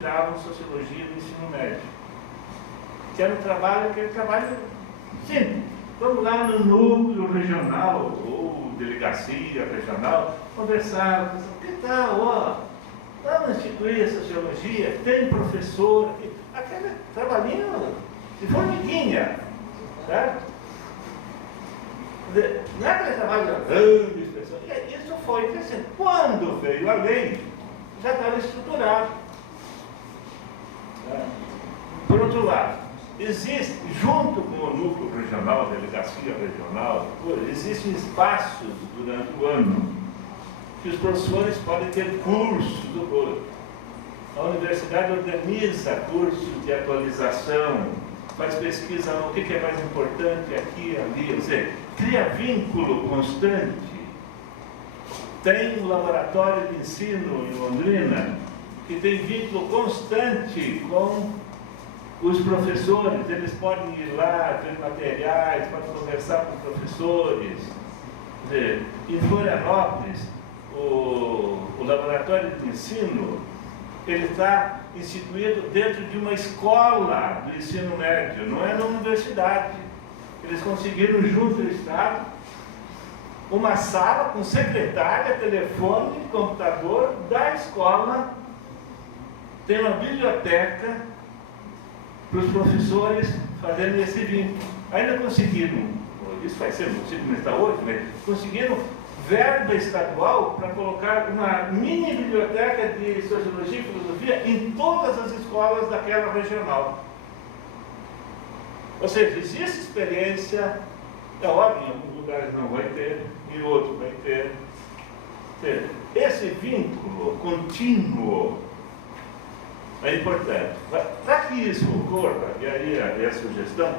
davam sociologia no ensino médio. Que era um trabalho, aquele trabalho simples. Vamos lá no núcleo regional, ou delegacia regional, conversar, que tal, ó, vamos instituir a sociologia, tem professor, aquele trabalhinho de formiguinha, certo? Não é aquele trabalho grande, expressão. Isso foi crescendo. Quando veio a lei, já estava estruturado. Por outro lado, existe, junto com o núcleo regional, delegacia regional, existem espaços durante o ano que os professores podem ter cursos do curso. A universidade organiza cursos de atualização, faz pesquisa no que é mais importante aqui e ali, quer dizer, cria vínculo constante. Tem um laboratório de ensino em Londrina que tem vínculo constante com os professores, eles podem ir lá, ver materiais, podem conversar com os professores. Quer dizer, em Florianópolis, o laboratório de ensino, ele está instituído dentro de uma escola do ensino médio, não é na universidade. Eles conseguiram, junto do Estado, uma sala com secretária, telefone, computador da escola, tem uma biblioteca para os professores fazerem esse vínculo. Ainda conseguiram, isso vai ser possível não está hoje, mas conseguiram verba estadual para colocar uma mini biblioteca de sociologia e filosofia em todas as escolas daquela regional. Ou seja, existe experiência, é óbvio, em alguns lugares não vai ter, em outros vai ter. Ou seja, esse vínculo contínuo é importante. Para que isso ocorra, e aí a sugestão,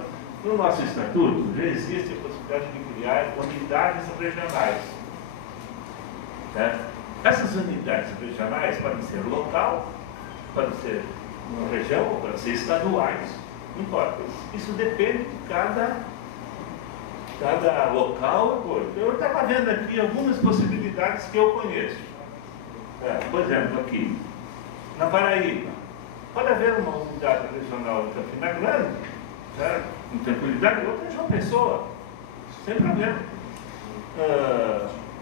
no nosso estatuto já existe a possibilidade de criar unidades regionais. Essas unidades regionais podem ser local, podem ser uma região, ou podem ser estaduais, não importa. Isso depende de cada local. Eu estava vendo aqui algumas possibilidades que eu conheço. Por exemplo, aqui, na Paraíba, pode haver uma unidade regional em Campina Grande, com tranquilidade, outra em João Pessoa, sem problema.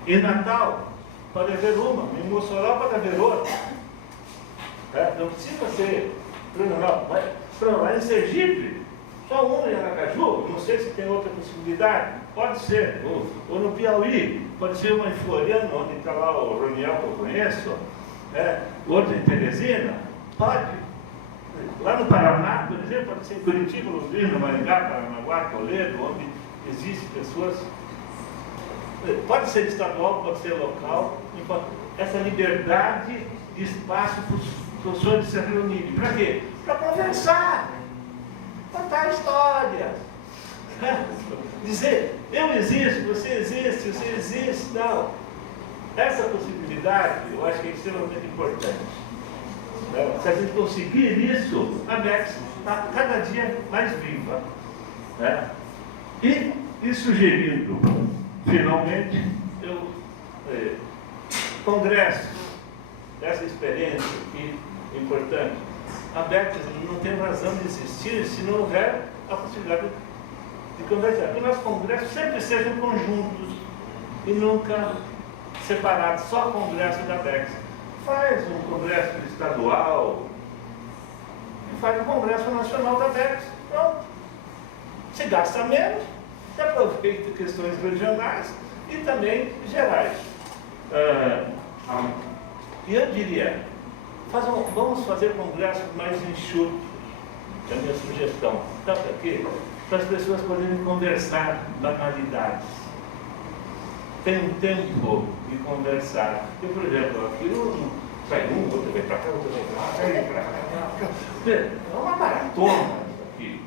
Em Natal, pode haver uma, em Mossoró pode haver outra. Não precisa ser regional. Mas em Sergipe, só uma em Aracaju, não sei se tem outra possibilidade, pode ser. Ou no Piauí, pode ser uma em Floriano, onde está lá o Roniel que eu conheço, outra em Teresina, pode. Lá no Paraná, por exemplo, pode ser em Curitiba, Londrina, Maringá, Paranaguá, Toledo, onde existem pessoas. Pode ser estadual, pode ser local. Essa liberdade de espaço para os professores se reunirem. Para quê? Para conversar, contar histórias. Dizer, eu existo, você existe, não. Essa possibilidade, eu acho que é extremamente importante. Se a gente conseguir isso, a MEX está cada dia mais viva. E sugerindo, finalmente, congressos, essa experiência aqui importante. A MEX não tem razão de existir se não houver a possibilidade de conversar. Que nossos congressos sempre sejam conjuntos e nunca separados, só o congresso da MEX. Faz um congresso estadual e faz um congresso nacional da MEX. Pronto. Se gasta menos, se aproveita questões regionais e também gerais. E eu diria, vamos fazer congressos mais enxutos, é a minha sugestão. Sabe para quê? Para as pessoas poderem conversar banalidades. Tem um tempo de conversar. Eu, por exemplo, aqui sai outro vem para cá, outro vem para lá, sai para cá. É uma maratona isso aqui.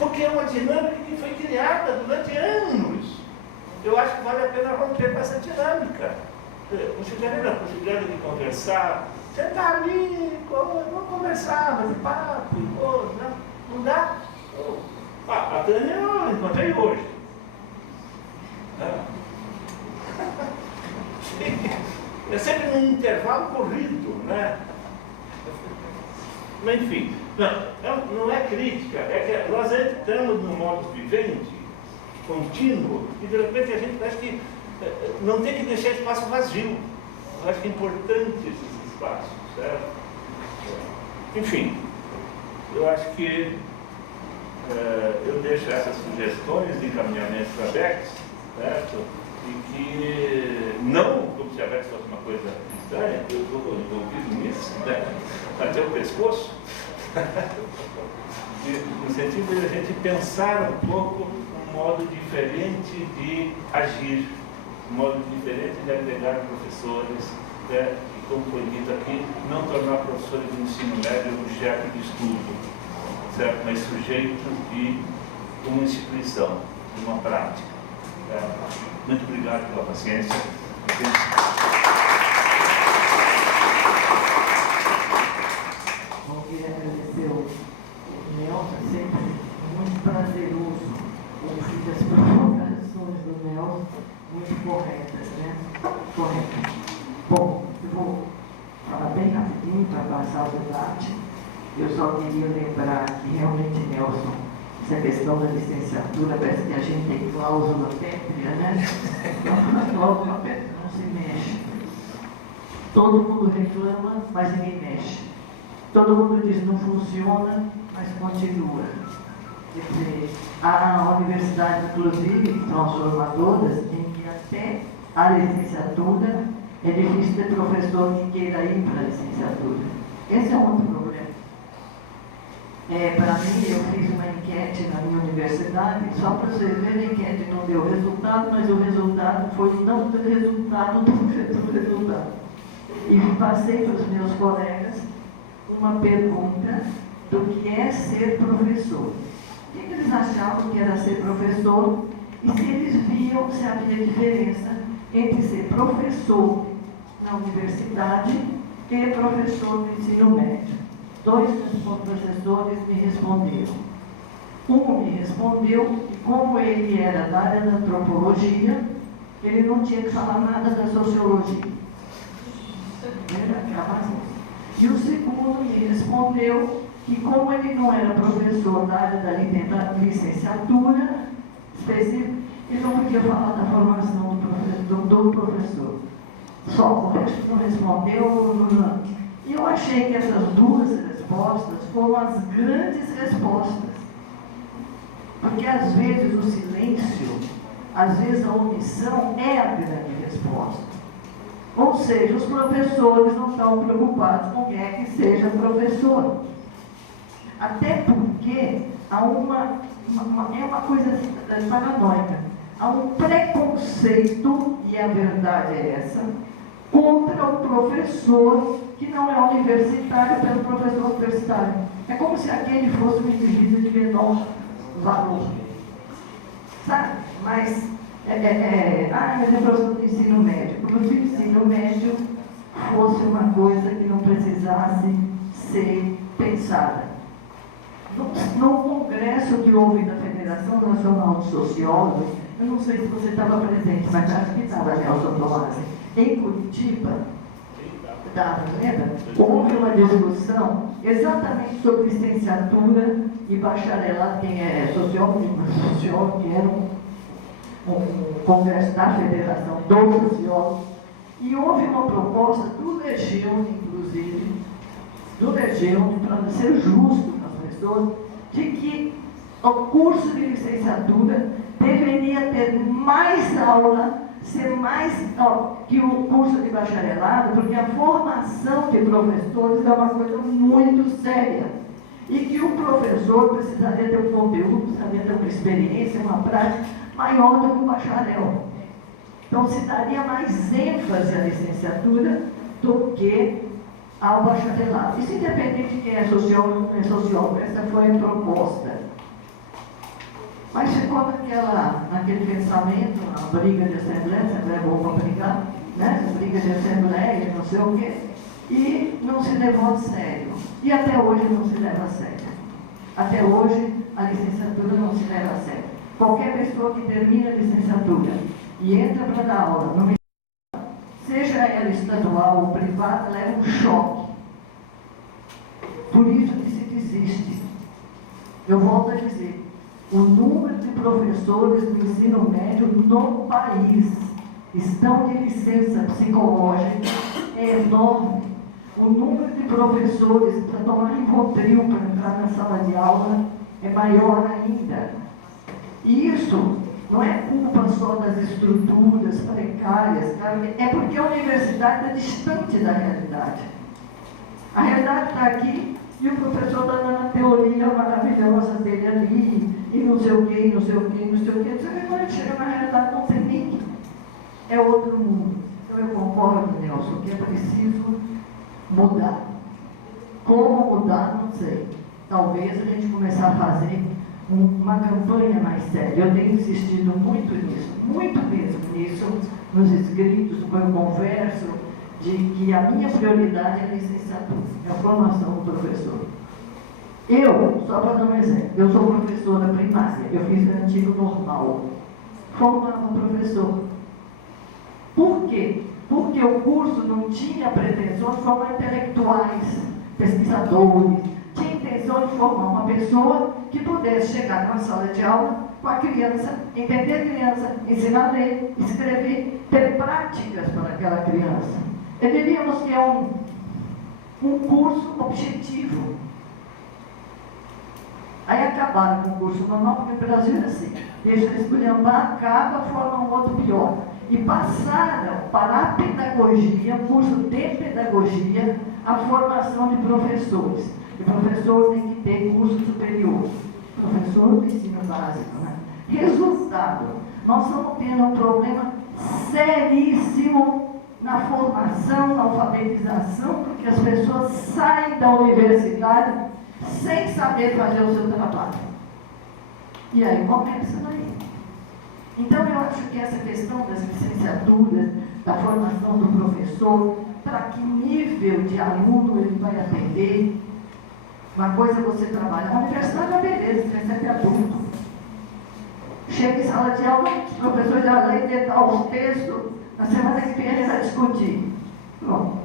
Porque é uma dinâmica que foi criada durante anos. Eu acho que vale a pena romper com essa dinâmica. Você já lembra a possibilidade de conversar? Sentar ali, vamos conversar, mas papo, não dá? A Tânia eu encontrei hoje. É sempre num intervalo corrido, né? Mas enfim, não é crítica, é que nós entramos num modo vivente, contínuo, e de repente a gente parece que não tem que deixar espaço vazio. Eu acho que é importante esses espaços, certo? Enfim, eu acho que eu deixo essas sugestões de encaminhamentos abertos, certo? E que não, como se a Bex fosse uma coisa estranha, eu estou envolvido nisso, né? Até o pescoço, no sentido de a gente pensar um pouco um modo diferente de agir, um modo diferente de agregar professores, né? E como foi dito aqui, não tornar professores de ensino médio objeto de estudo, certo? Mas sujeitos de uma instituição, de uma prática. Muito obrigado pela paciência. Bom, queria agradecer o Nelson, sempre muito prazeroso ouvir as provocações do Nelson, muito corretas, né? Corretas. Bom, eu vou falar bem rapidinho para passar o debate. Eu só queria lembrar que realmente, Nelson, essa questão da licenciatura, parece que a gente tem cláusula pétrea, né? A cláusula pétrea não se mexe. Todo mundo reclama, mas ninguém mexe. Todo mundo diz não funciona, mas continua. Quer dizer, há universidades, inclusive, transformadoras, em que até a licenciatura é difícil ter professor que queira ir para a licenciatura. Esse é um outro problema. Para mim, eu fiz uma enquete na minha universidade, só para vocês verem, a enquete não deu resultado, mas o resultado foi não do resultado do resultado. E passei para os meus colegas uma pergunta do que é ser professor. O que eles achavam que era ser professor e se eles viam se havia diferença entre ser professor na universidade e professor do ensino médio. Dois professores me responderam. Um me respondeu que, como ele era da área da antropologia, ele não tinha que falar nada da sociologia. E o segundo me respondeu que, como ele não era professor da área da licenciatura específica, ele não podia falar da formação do professor. Só o resto não respondeu. E eu achei que essas duas respostas foram as grandes respostas. Porque às vezes o silêncio, às vezes a omissão é a grande resposta. Ou seja, os professores não estão preocupados com quem é que seja professor. Até porque há é uma coisa paranoica. Há um preconceito, e a verdade é essa, contra o professor que não é universitário pelo professor universitário. É como se aquele fosse um indivíduo de menor valor. Sabe? Mas mas é professor de ensino médio. Como se o ensino médio fosse uma coisa que não precisasse ser pensada. No congresso que houve da Federação Nacional de Sociólogos, eu não sei se você estava presente, mas acho que estava, Nelson Tomasi, em Curitiba, houve uma discussão exatamente sobre licenciatura e bacharelado, quem é sociólogo, que era um congresso da Federação dos Sociólogos, e houve uma proposta do Legião, inclusive, para ser justo com as pessoas, de que o curso de licenciatura deveria ter mais aula, ser mais que o curso de bacharelado, porque a formação de professores é uma coisa muito séria. E que o professor precisaria ter um conteúdo, precisaria ter uma experiência, uma prática maior do que o bacharel. Então, se daria mais ênfase à licenciatura do que ao bacharelado. Isso independente de quem é sociólogo ou não é sociólogo, essa foi a proposta. Mas ficou naquele pensamento, a briga de assembleia é bom para brigar, né? Briga de assembleia, não sei o quê, e não se levou a sério. E até hoje não se leva a sério. Até hoje a licenciatura não se leva a sério. Qualquer pessoa que termina a licenciatura e entra para dar aula, seja ela estadual ou privada, ela é um choque. Por isso que se desiste. Eu volto a dizer, o número de professores do ensino médio no país estão de licença psicológica é enorme. O número de professores para tomar Rivotril para entrar na sala de aula é maior ainda. E isso não é culpa só das estruturas precárias, é porque a universidade está distante da realidade. A realidade está aqui e o professor está dando a teoria maravilhosa dele ali, e não sei o quê, não sei o quê, não sei o quê. Você vê, quando ele chega na realidade, não tem nem. É outro mundo. Então eu concordo, Nelson, que é preciso mudar. Como mudar, não sei. Talvez a gente começar a fazer uma campanha mais séria. Eu tenho insistido muito nisso, muito mesmo nisso, nos escritos, quando eu converso, de que a minha prioridade é a licenciatura, é a formação do professor. Eu, só para dar um exemplo, eu sou professora primária, eu fiz o antigo normal, formava professor. Por quê? Porque o curso não tinha pretensão de formar intelectuais, pesquisadores, tinha intenção de formar uma pessoa que pudesse chegar numa sala de aula com a criança, entender a criança, ensinar a ler, escrever, ter práticas para aquela criança. E diríamos que é um curso objetivo. Aí acabaram com o curso normal, porque o Brasil é assim. Deixa de esculhambar, acaba, forma um outro pior. E passaram para a pedagogia, curso de pedagogia, a formação de professores. E professor tem que ter curso superior. Professor do ensino básico, né? Resultado, nós estamos tendo um problema seríssimo na formação, na alfabetização, porque as pessoas saem da universidade sem saber fazer o seu trabalho. E aí começa daí. Então eu acho que essa questão das licenciaturas, da formação do professor, para que nível de aluno ele vai atender. Uma coisa é você trabalha na universidade, é beleza, você recebe adulto. Chega em sala de aula, os professores já leem detalhes os textos, na semana que vem ele vai discutir. Pronto.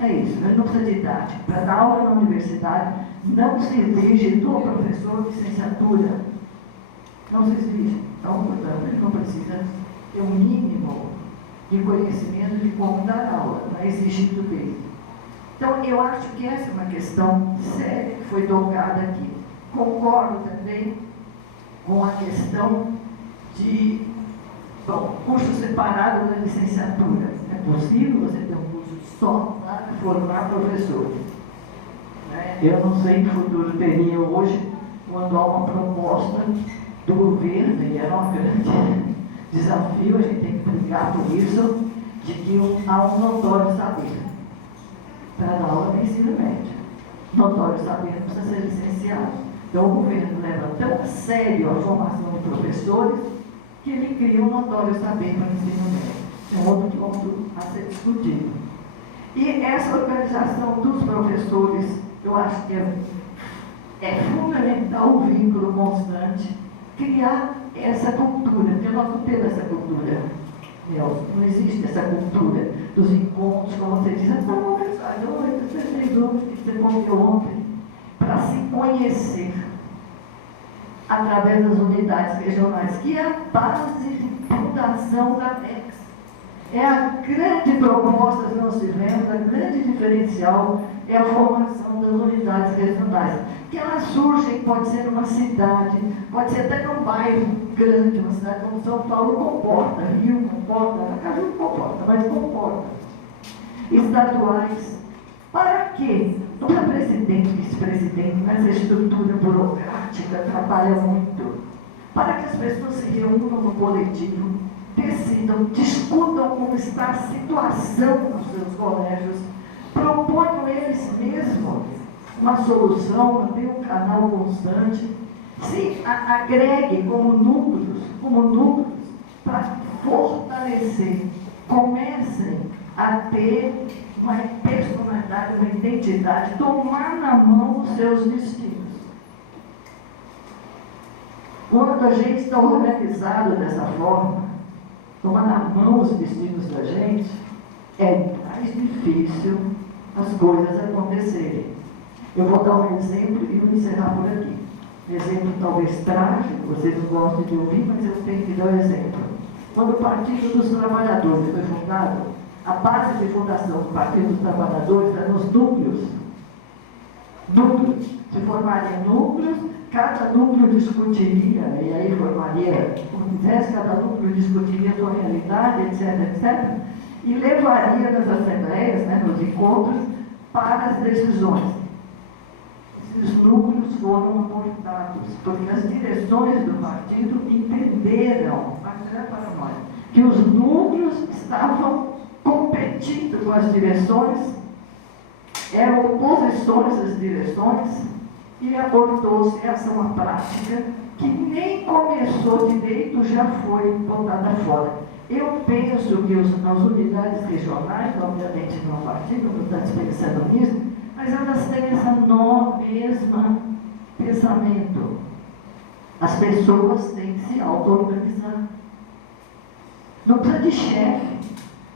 É isso, ele não precisa de idade. Para dar aula na universidade, não se exige do professor de licenciatura. Não se exige. Então, portanto, ele não precisa ter um mínimo de conhecimento de como dar aula, não é exigido dele. Então, eu acho que essa é uma questão séria que foi tocada aqui. Concordo também com a questão de, curso separado da licenciatura. É possível você ter um curso só para formar professores. Eu não sei que futuro teria hoje, quando há uma proposta do governo, e é um grande desafio, a gente tem que brigar por isso, de que há um notório saber para dar aula de ensino médio. Notório saber não precisa ser licenciado. Então o governo leva tão a sério a formação de professores que ele cria um notório saber para o ensino médio. É um outro ponto a ser discutido. E essa organização dos professores, eu acho que é fundamental o vínculo constante, criar essa cultura, porque nós não temos essa cultura, Nelson, não existe essa cultura dos encontros, como você diz, vamos conversar, você fez hoje, você comeu ontem, para se conhecer através das unidades regionais, que é a base de fundação da PEX. É a grande proposta que nós tivemos, a grande diferencial é a formação das unidades regionais. Que elas surgem, pode ser numa cidade, pode ser até num bairro grande, uma cidade como São Paulo comporta, Rio comporta, Aracaju não comporta, mas comporta. Estaduais. Para quê? Não é presidente, vice-presidente, mas a estrutura burocrática trabalha muito. Para que as pessoas se reúnam no coletivo, decidam, discutam como está a situação nos seus colégios, proponham eles mesmos uma solução, manter um canal constante, se agreguem como núcleos para fortalecer, comecem a ter uma personalidade, uma identidade, tomar na mão os seus destinos. Quando a gente está organizado dessa forma, tomar na mão os destinos da gente, é mais difícil as coisas acontecerem. Eu vou dar um exemplo e vou encerrar por aqui. Um exemplo talvez trágico, vocês não gostam de ouvir, mas eu tenho que dar um exemplo. Quando o Partido dos Trabalhadores foi fundado, a base de fundação do Partido dos Trabalhadores era nos núcleos. Núcleos. Se formaria núcleos, cada núcleo discutiria, e aí formaria, como quisesse, cada núcleo discutiria a sua realidade, etc., etc., e levaria nas assembleias, né, nos encontros, para as decisões. Esses núcleos foram abortados, porque as direções do partido entenderam, para nós, que os núcleos estavam competindo com as direções, eram oposições às direções, e abortou-se essa uma prática que nem começou direito, já foi botada fora. Eu penso que as unidades regionais, obviamente não é um partido, não está dispensando nisso, mas elas têm esse mesmo pensamento. As pessoas têm que se auto-organizar. Não precisa de chefe,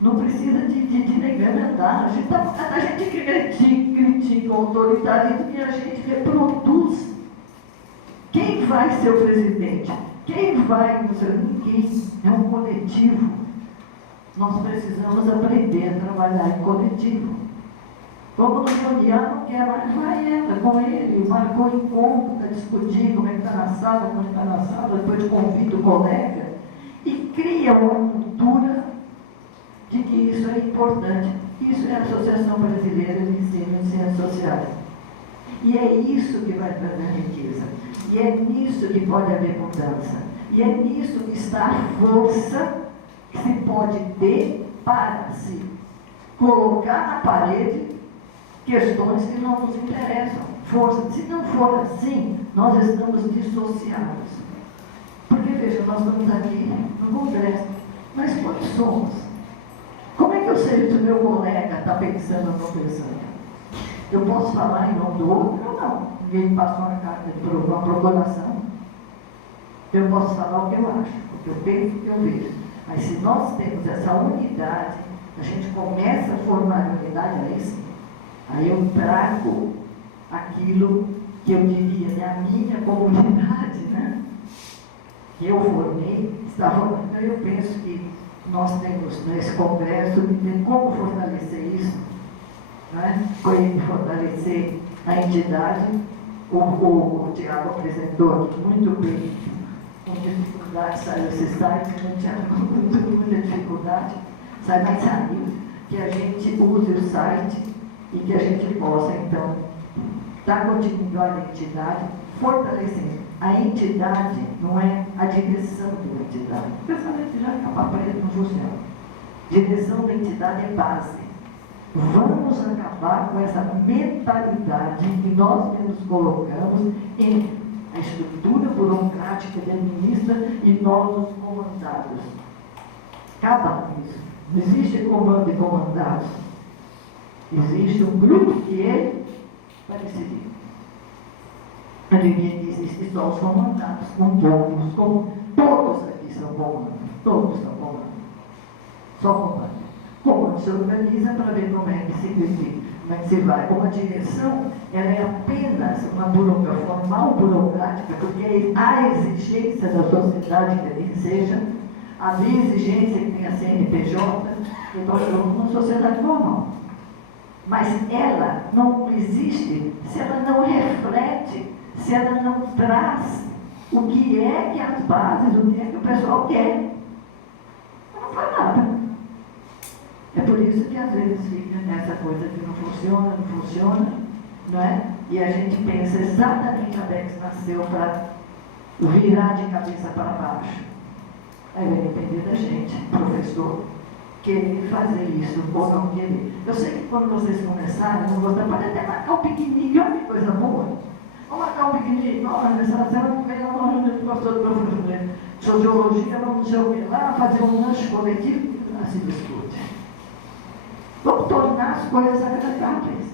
não precisa de legalidade. A gente critica o autoritarismo e a gente reproduz. Quem vai ser o presidente? Quem vai? Ninguém. É um coletivo. Nós precisamos aprender a trabalhar em coletivo. Como no reunião, não quer mais, vai, entra com ele, marcou encontro para discutir como é que está na sala, como é que está na sala, depois convida o colega e cria uma cultura de que isso é importante. Isso é a Associação Brasileira de Ensino em Ciências Sociais. E é isso que vai trazer riqueza. E é nisso que pode haver mudança. E é nisso que está a força que se pode ter para se colocar na parede questões que não nos interessam. Força. Se não for assim, nós estamos dissociados. Porque, veja, nós estamos aqui no Congresso, mas quantos somos? Como é que eu sei se o meu colega está pensando ou não pensando? Eu posso falar em nome do outro ou não? Ninguém me passou uma carta de uma procuração. Eu posso falar o que eu acho, o que eu penso, o que eu vejo. Mas se nós temos essa unidade, a gente começa a formar unidade, aí sim. Aí eu trago aquilo que eu diria, né, a minha comunidade, né, que eu formei, está formando. Eu penso que nós temos nesse congresso de ter como fortalecer isso, né, fortalecer a entidade. O Tiago apresentou aqui muito bem, com dificuldade saiu esse site, não tinha muita dificuldade, mas saiu, que a gente use o site e que a gente possa, então, dar continuidade à entidade, fortalecendo. A entidade não é a direção da entidade. O pensamento já é capa preta, não funciona. Direção da entidade é base. Vamos acabar com essa mentalidade que nós mesmos colocamos em a estrutura burocrática que administra e nós os comandados. Acaba com isso. Não existe comando e comandados. Existe um grupo que ele vai decidir. A ninguém existe só os comandados, com poucos, como todos aqui são comandos. Todos são comandos. Só comando. Como se organiza para ver como é que se vive, como é que se vai. Uma direção, ela é apenas uma burocracia, formal burocrática, porque a exigência da sociedade que ele seja, a exigência que tem a CNPJ, que nós somos uma sociedade normal. Mas ela não existe se ela não reflete, se ela não traz o que é que as bases, o que é que o pessoal quer. Não faz nada. É por isso que às vezes fica nessa coisa que não funciona, não é? E a gente pensa exatamente a Bex nasceu para virar de cabeça para baixo. Aí vai depender da gente, professor, querer fazer isso ou não querer. Eu sei que quando vocês começarem, não gostar, pode até marcar um piquenique, olha que coisa boa. Vamos marcar um piquenique, nessa semana que vem nós gostou do professor de sociologia, vamos sei o que lá, fazer um lanche coletivo, lá se discute. Vamos tornar as coisas agradáveis.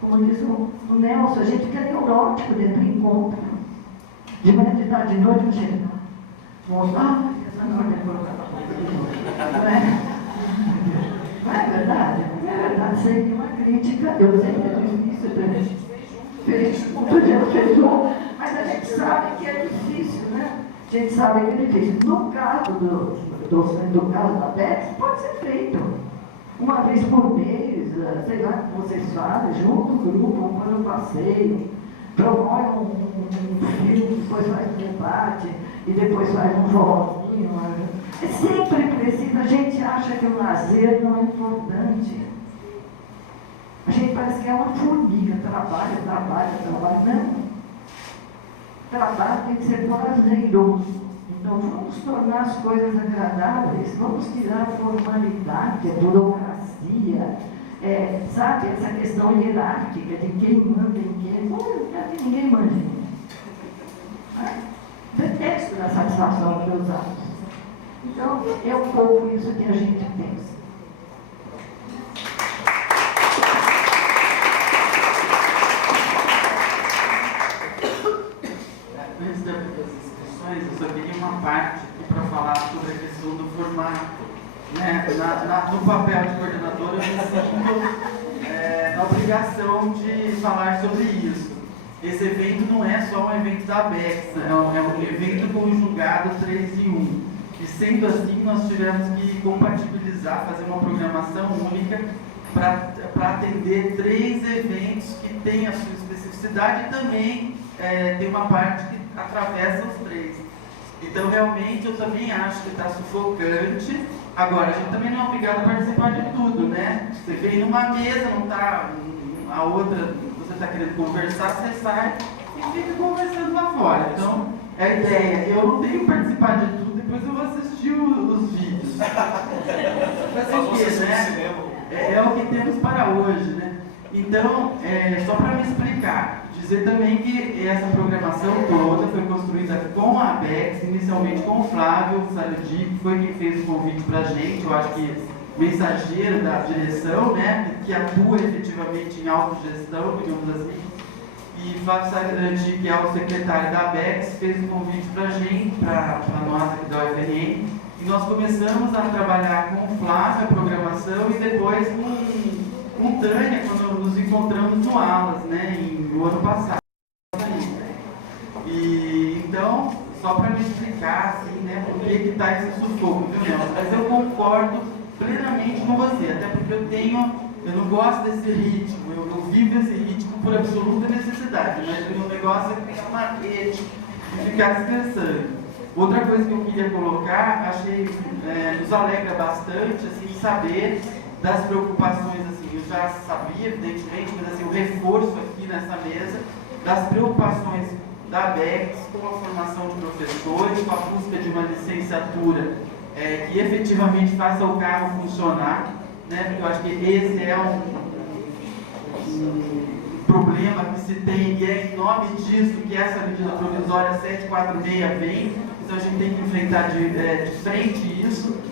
Como diz o Nelson, a gente fica neurótico dentro do encontro. De manhã, de tarde, de noite, não chega. Essa não é colocar para não é? Não é? verdade, seria uma crítica. Eu sei que é difícil, mas a gente sabe que é difícil, né? A gente sabe que é difícil. No caso do caso da BEX, pode ser feito. Uma vez por mês, sei lá, como vocês fazem, junto o grupo, vamos fazer um passeio, promove um filme, depois faz um debate, e depois faz um forrozinho. É sempre preciso, a gente acha que o lazer não é importante. A gente parece que é uma formiga, trabalha. Não. Trabalho tem que ser prazeroso. Então vamos tornar as coisas agradáveis, vamos tirar a formalidade, a burocracia, sabe, essa questão hierárquica de quem manda em quem. Não quero que ninguém mande em mim. Detesto da satisfação dos meus atos. Então, é um pouco isso que a gente pensa. Antes das inscrições, eu só queria uma parte aqui para falar sobre a questão do formato. Né? No papel de coordenador, eu me sinto na obrigação de falar sobre isso. Esse evento não é só um evento da ABEX, é um evento conjugado 3 em 1. E sendo assim, nós tivemos que compatibilizar, fazer uma programação única para atender 3 eventos que têm a sua especificidade e também tem uma parte que atravessa os 3. Então, realmente, eu também acho que está sufocante. Agora, a gente também não é obrigado a participar de tudo, né? Você vem numa mesa, não está a outra, você está querendo conversar, você sai e fica conversando lá fora. Então, é a ideia. Eu não tenho que participar de tudo, depois eu vou assistir os vídeos. Assistir, né? É o que temos para hoje, né? Então, só para me explicar, dizer também que essa programação toda foi construída com a ABEX, inicialmente com o Flávio Sarudi, que foi quem fez o convite para a gente, eu acho que mensageiro da direção, né, que atua efetivamente em autogestão, digamos assim. E Flávio Sarudi, que é o secretário da ABEX, fez o convite para a gente, para nós aqui da UFRN, e nós começamos a trabalhar com o Flávio a programação e depois com Tânia, quando nos encontramos no Alas, né, no ano passado. E então, só para me explicar, assim, né, por que está esse sufoco, viu, Nelson? Mas eu concordo plenamente com você, até porque eu não gosto desse ritmo, eu vivo esse ritmo por absoluta necessidade, mas o meu negócio é criar uma rede e ficar descansando. Outra coisa que eu queria colocar, achei, nos alegra bastante, assim, saber das preocupações, assim, eu já sabia, evidentemente, mas assim, o reforço aqui nessa mesa, das preocupações da ABEX com a formação de professores, com a busca de uma licenciatura que efetivamente faça o carro funcionar, né, porque eu acho que esse é um problema que se tem, e é em nome disso que essa medida provisória 746 vem, então a gente tem que enfrentar de frente isso.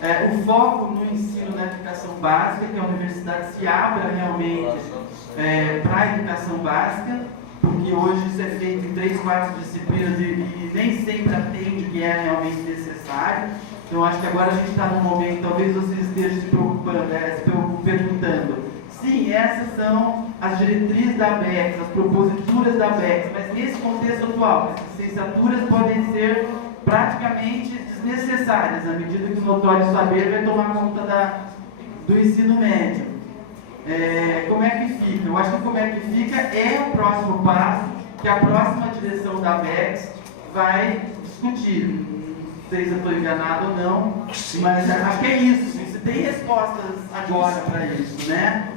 O foco no ensino da educação básica, que a universidade se abra realmente para a educação básica, porque hoje isso é feito em 3, 4 disciplinas e nem sempre atende o que é realmente necessário. Então, acho que agora a gente está num momento, talvez vocês estejam se preocupando, se perguntando, sim, essas são as diretrizes da ABEX, as proposituras da ABEX, mas nesse contexto atual, as licenciaturas podem ser praticamente desnecessárias, à medida que o notório saber vai tomar conta do ensino médio. Como é que fica? Eu acho que como é que fica é o próximo passo que a próxima direção da ABEX vai discutir. Não sei se eu estou enganado ou não, mas acho que é isso. Você tem respostas agora para isso, né?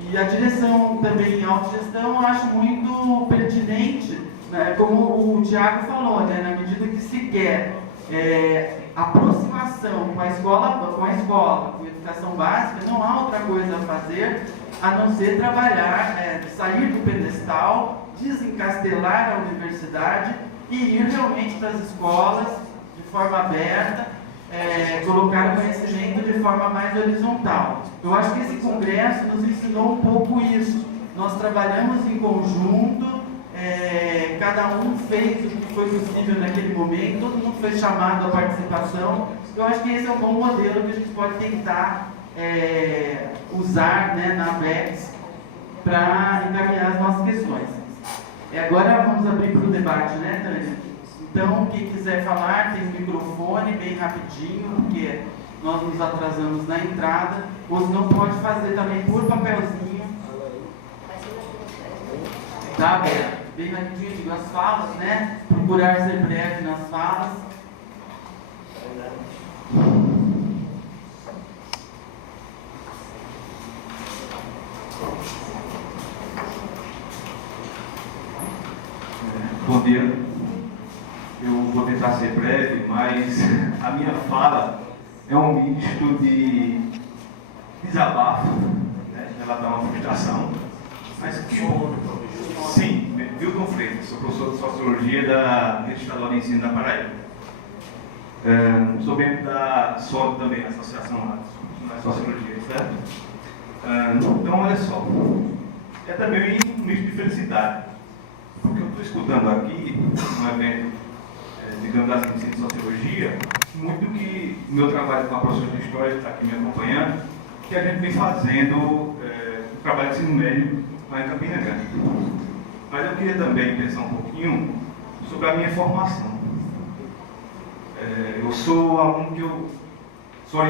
E a direção também em autogestão eu acho muito pertinente, né? Como o Tiago falou, né? Na medida que se quer aproximação com a escola, com a educação básica, não há outra coisa a fazer a não ser trabalhar, sair do pedestal, desencastelar a universidade e ir realmente para as escolas de forma aberta, colocar o conhecimento de forma mais horizontal. Eu acho que esse congresso nos ensinou um pouco isso. Nós trabalhamos em conjunto, cada um fez o que foi possível naquele momento, todo mundo foi chamado à participação. Eu acho que esse é um bom modelo que a gente pode tentar usar, né, na Bex para encaminhar as nossas questões. Agora vamos abrir para o debate, né, Tânia? Então, quem quiser falar, tem o microfone, bem rapidinho, porque nós nos atrasamos na entrada, ou se não, pode fazer também por papelzinho. Tá, bem rapidinho, digo as falas, né? Procurar ser breve nas falas. Bom dia. Eu vou tentar ser breve, mas a minha fala é um misto de desabafo, né, relatar uma frustração, mas que sim, Wilton Freitas, sou professor de Sociologia da Rede Estadual de Ensino da Paraíba. Sou membro da SOD também, Associação de Sociologia, certo? Então, olha só, é também um misto de felicidade, porque eu estou escutando aqui, um evento, digamos assim, de Ciência e Sociologia, muito que o meu trabalho com a professora de História, que está aqui me acompanhando, que a gente vem fazendo o trabalho de ensino médio lá em Campina Grande. Mas eu queria também pensar um pouquinho sobre a minha formação. Eu sou aluno que eu sou